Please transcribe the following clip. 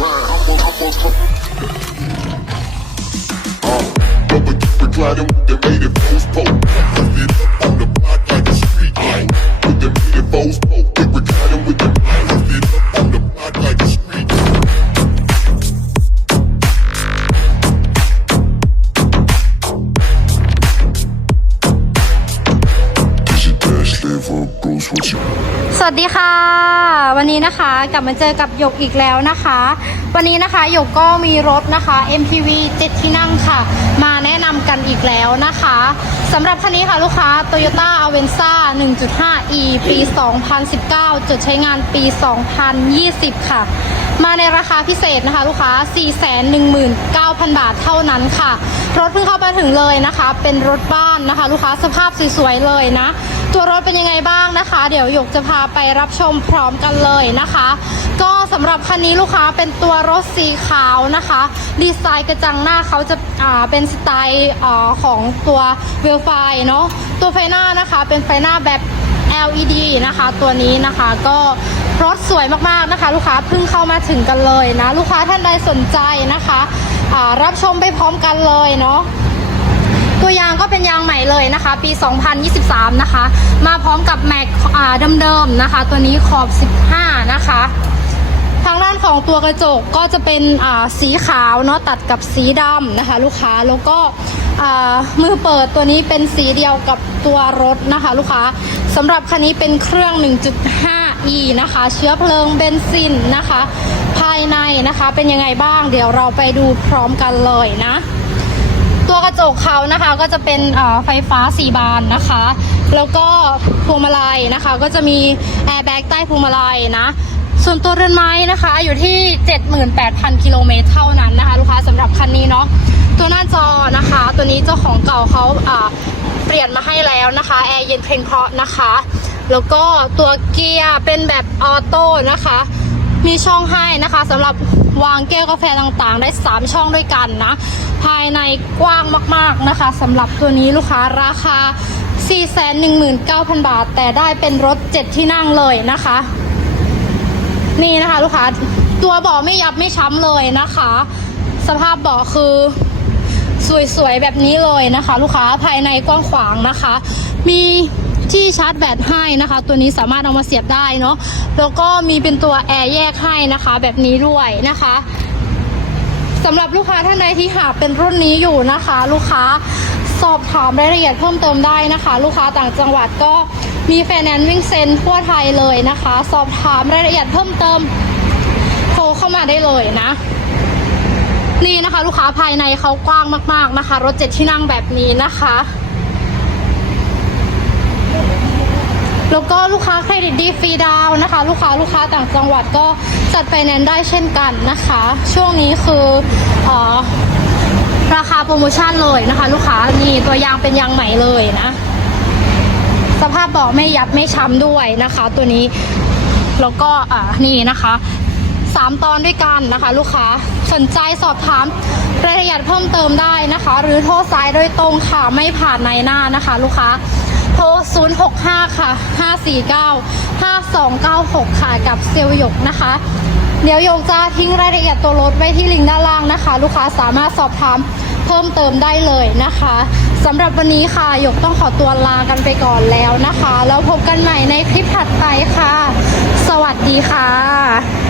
Double triple gliding, they made it full spoke. วัสดีค่ะ วันนี้นะคะกลับมาเจอกับหยกอีกแล้วนะคะ วันนี้นะคะหยกก็มีรถนะคะ MPV 7 ที่นั่งค่ะ มาแนะนำกันอีกแล้วนะคะสำหรับคันนี้ค่ะลูกค้า Toyota Avenza 1.5e ปี 2019 จดใช้งานปี 2020 ค่ะ มาในราคาพิเศษนะคะลูกค้า 419,000 บาทเท่านั้นค่ะ รถเพิ่งเข้ามาถึงเลยนะคะ เป็นรถบ้านนะคะ ลูกค้าสภาพสวยๆเลยนะ ตัวรถเป็นยังไงบ้างนะคะ เดี๋ยวหยกจะพาไปรับชมพร้อมกันเลยนะคะ ก็สำหรับคันนี้ลูกค้าเป็นตัวรถสีขาวนะคะ ดีไซน์กระจังหน้าเขาจะอ่าเป็นสไตล์อาของตัวเวลไฟเนาะตัวไฟหน้านะคะเป็นไฟหน้าแบบ LED นะคะ ตัวนี้นะคะก็รถสวยมากๆนะคะ ลูกค้าเพิ่งเข้ามาถึงกันเลยนะ ลูกค้าท่านใดสนใจนะคะอ่ารับชมไปพร้อมกันเลยเนาะ ตัวยางก็เป็นยางใหม่เลยนะคะ ปี 2023 นะคะ มาพร้อมกับแม็กอ่าเดิมๆนะคะ ตัวนี้ขอบ 15 นะคะทางด้านของตัวกระจกก็จะเป็นอ่าสีขาวเนาะตัดกับสีดำนะคะ ลูกค้าแล้วก็มือเปิดตัวนี้เป็นสีเดียวกับตัวรถนะคะ ลูกค้าสำหรับคันนี้เป็นเครื่อง 1.5e นะคะ เชื้อเพลิงเบนซินนะคะ ภายในนะคะเป็นยังไงบ้างเดี๋ยวเราไปดูพร้อมกันเลยนะ ตัวกระจกเขานะคะก็จะเป็นไฟฟ้า 4 บานนะคะ แล้วก็พวงมาลัยนะคะ ก็จะมีแอร์แบ็กใต้พวงมาลัยนะ ส่วนตัวเรือนไม้นะคะอยู่ที่ 78,000 กิโลเมตรเท่านั้นนะคะ ลูกค้าสำหรับคันนี้เนาะตัวหน้าจอนะคะ ตัวนี้เจ้าของเก่าเขาอ่าเปลี่ยนมาให้แล้วนะคะแอร์เย็นเพลงเพราะนะคะ แล้วก็ตัวเกียร์เป็นแบบออโต้นะคะ มีช่องให้นะคะสำหรับวางแก้วกาแฟต่างๆ ได้ 3 ช่องด้วยกันนะ ภายในกว้างมากๆนะคะสำหรับตัวนี้ลูกค้าราคา 419,000 บาท แต่ได้เป็นรถ 7 ที่นั่งเลยนะคะ นี่นะคะลูกค้าตัวเบาะไม่ยับไม่ช้ำเลยนะคะ สภาพเบาะคือสวยๆแบบนี้เลยนะคะ ลูกค้าภายในกว้างขวางนะคะ มี ที่ชาร์จแบตให้นะคะ ตัวนี้สามารถเอามาเสียบได้เนาะแล้วก็มีเป็นตัวแอร์แยกให้นะคะ แบบนี้ด้วยนะคะสำหรับลูกค้าท่านใดที่หาเป็นรุ่นนี้อยู่นะคะ ลูกค้าสอบถามรายละเอียดเพิ่มเติมได้นะคะ ลูกค้าต่างจังหวัดก็มีไฟนแนนซ์วิ่งเซ็นทั่วไทยเลยนะคะ สอบถามรายละเอียดเพิ่มเติมโทรเข้ามาได้เลยนะ นี่นะคะ ลูกค้าภายในเขากว้างมาก ๆนะคะ รถเจ็ดที่นั่งแบบนี้นะคะ แล้วก็ลูกค้าเครดิตดีฟรีดาวนะคะ ลูกค้าลูกค้าต่างจังหวัดก็จัดไฟแนนได้เช่นกันนะคะ ช่วงนี้คือเออราคาโปรโมชั่นเลยนะคะ ลูกค้านี่ตัวยางเป็นยางใหม่เลยนะ สภาพเบาะไม่ยับไม่ช้ำด้วยนะคะ ตัวนี้แล้วก็อ่านี่นะคะสามตอนด้วยกันนะคะ ลูกค้าสนใจสอบถามรายละเอียดเพิ่มเติมได้นะคะ หรือโทรสายโดยตรงค่ะไม่ผ่านในหน้านะคะ ลูกค้า โทร 065 ค่ะ 549 5296 ค่ะกับเซลหยกนะคะ เดี๋ยวหยกจะทิ้งรายละเอียดตัวรถไว้ที่ลิงก์ด้านล่างนะคะ ลูกค้าสามารถสอบถามเพิ่มเติมได้เลยนะคะสำหรับวันนี้ค่ะหยกต้องขอตัวลากันไปก่อนแล้วนะคะ แล้วพบกันใหม่ในคลิปถัดไปค่ะ สวัสดีค่ะ